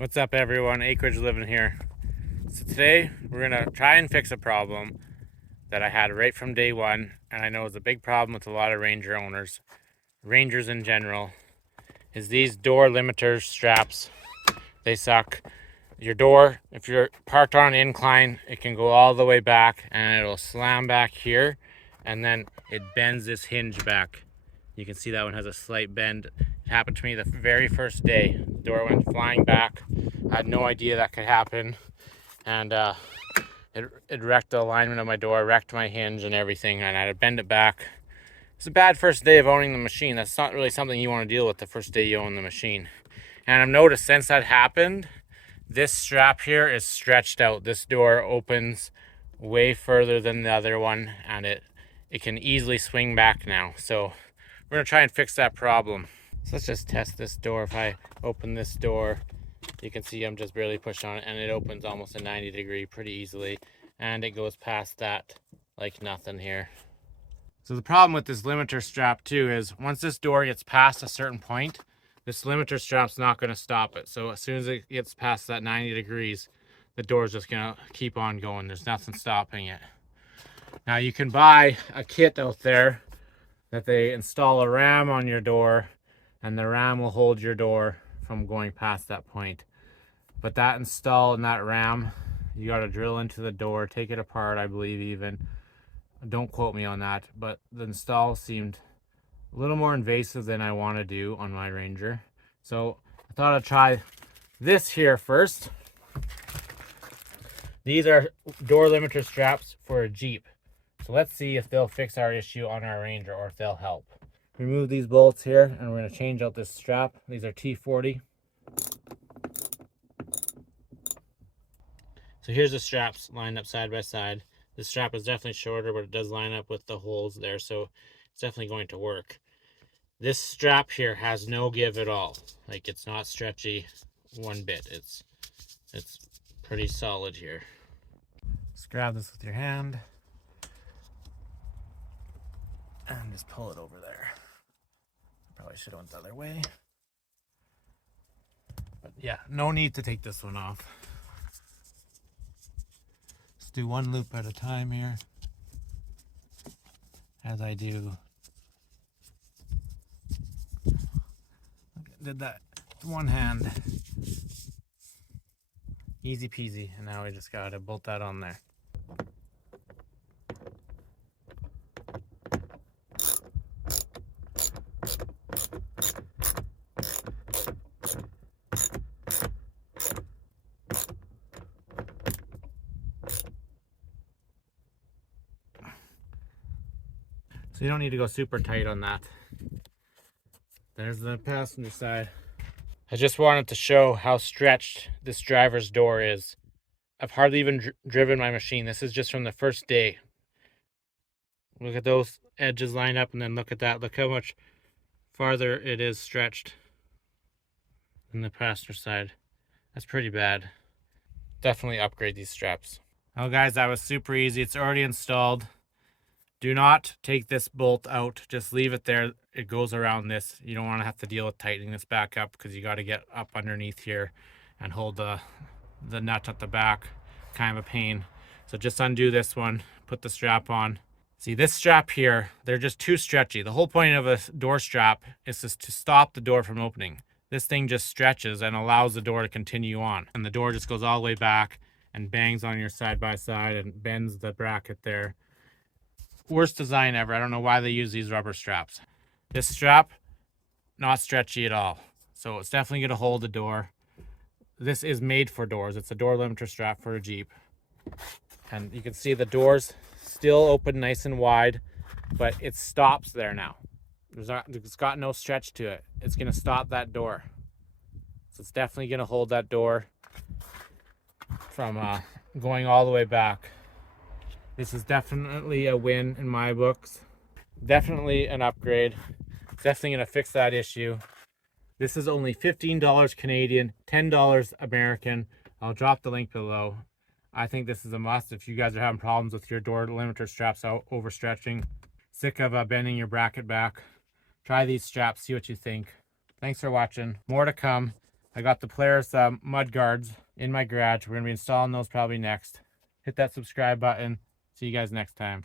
What's up everyone, Acreage Living here. So today we're gonna try and fix a problem that I had right from day one, and I know is a big problem with a lot of Ranger owners, Rangers in general, is these door limiter straps. They suck. Your door, if you're parked on an incline, it can go all the way back and it'll slam back here, and then it bends this hinge back. You can see that one has a slight bend. It happened to me the very first day. The door went flying back. I had no idea that could happen, and it wrecked the alignment of my door, wrecked my hinge and everything, and I had to bend it back. It's a bad first day of owning the machine. That's not really something you want to deal with the first day you own the machine. And I've noticed since that happened, this strap here is stretched out. This door opens way further than the other one, and it can easily swing back now. So we're gonna try and fix that problem. So let's just test this door. If I open this door, you can see I'm just barely pushing on it, and it opens almost a 90-degree pretty easily, and it goes past that like nothing here. So the problem with this limiter strap too is once this door gets past a certain point, this limiter strap's not going to stop it. So as soon as it gets past that 90 degrees, the door's just going to keep on going. There's nothing stopping it. Now you can buy a kit out there that they install a ram on your door, and the ram will hold your door from going past that point. But that install and that ram, you got to drill into the door, take it apart, I believe even. Don't quote me on that, but the install seemed a little more invasive than I want to do on my Ranger. So I thought I'd try this here first. These are door limiter straps for a Jeep. So let's see if they'll fix our issue on our Ranger or if they'll help. Remove these bolts here, and we're going to change out this strap. These are T40. So here's the straps lined up side by side. This strap is definitely shorter, but it does line up with the holes there, so it's definitely going to work. This strap here has no give at all. Like, it's not stretchy one bit. It's pretty solid here. Just grab this with your hand and just pull it over there. Probably should have went the other way. But yeah, no need to take this one off. Let's do one loop at a time here, as I do. Did that with one hand. Easy peasy. And now we just gotta bolt that on there. So you don't need to go super tight on that. There's the passenger side. I just wanted to show how stretched this driver's door is. I've hardly even driven my machine. This is just from the first day. Look at those edges lined up, and then look at that. Look how much farther it is stretched than the passenger side. That's pretty bad. Definitely upgrade these straps. Oh guys, that was super easy. It's already installed. Do not take this bolt out. Just leave it there. It goes around this. You don't want to have to deal with tightening this back up, because you got to get up underneath here and hold the nut at the back. Kind of a pain. So just undo this one. Put the strap on. See, this strap here, they're just too stretchy. The whole point of a door strap is just to stop the door from opening. This thing just stretches and allows the door to continue on. And the door just goes all the way back and bangs on your side by side and bends the bracket there. Worst design ever. I don't know why they use these rubber straps. This strap, not stretchy at all. So it's definitely going to hold the door. This is made for doors. It's a door limiter strap for a Jeep. And you can see the doors still open nice and wide, but it stops there now. It's got no stretch to it. It's going to stop that door. So it's definitely going to hold that door from going all the way back. This is definitely a win in my books. Definitely an upgrade. Definitely going to fix that issue. This is only $15 Canadian, $10 American. I'll drop the link below. I think this is a must if you guys are having problems with your door limiter straps overstretching. Sick of bending your bracket back. Try these straps, see what you think. Thanks for watching. More to come. I got the Polaris mud guards in my garage. We're going to be installing those probably next. Hit that subscribe button. See you guys next time.